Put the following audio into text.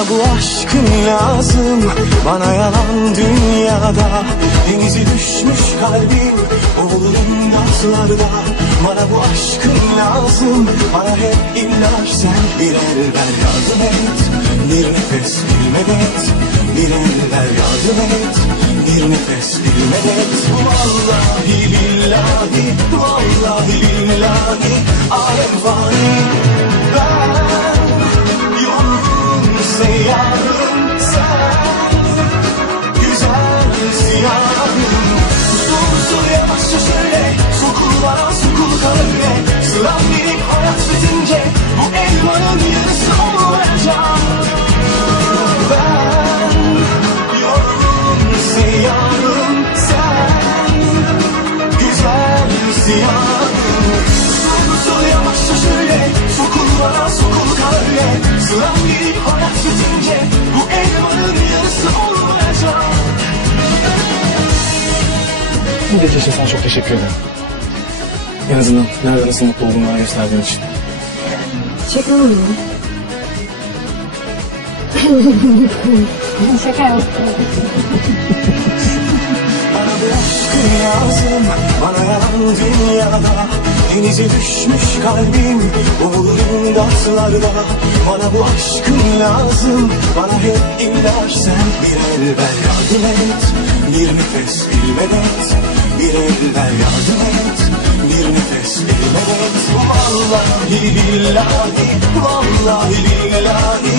Bana bu aşkın lazım, bana yalan dünyada. Denizi düşmüş kalbim, boğulurum nazlarda. Bana bu aşkın lazım, bana hep illa sen. Bir el ver yardım et, bir nefes bir medet. Bir el ver yardım et, bir nefes bir medet. Vallahi billahi, vallahi billahi, alem fani. Ben yolun seyyarım, sen güzel siyahım. Dur yavaşça söyle, sokul bana sokul kalbime. Sıram gelip hayat bitince bu elmanın yarısı olacak. Ben yolun seyyarım, sen güzel siyahım. Dur yavaşça söyle, sokul bana sokul kalbime. Sıram gelip hayat bitince bu elmanın yarısı olacak. Bu gece için sana çok teşekkür ederim. En azından nerede nasıl mutlu olduğunu bana gösterdiğin için. Şaka mı? Şaka yaptım. Bana bu aşkın lazım, bana yalan dünyada. Denize düşmüş kalbim, boğulurum dağlarda. Bana bu aşkın lazım, bana hep illa sen. Bir el ver yardım et, bir nefes bir medet. Bir el ver yardım et, bir nefes bir medet. Vallahi billahi, vallahi billahi,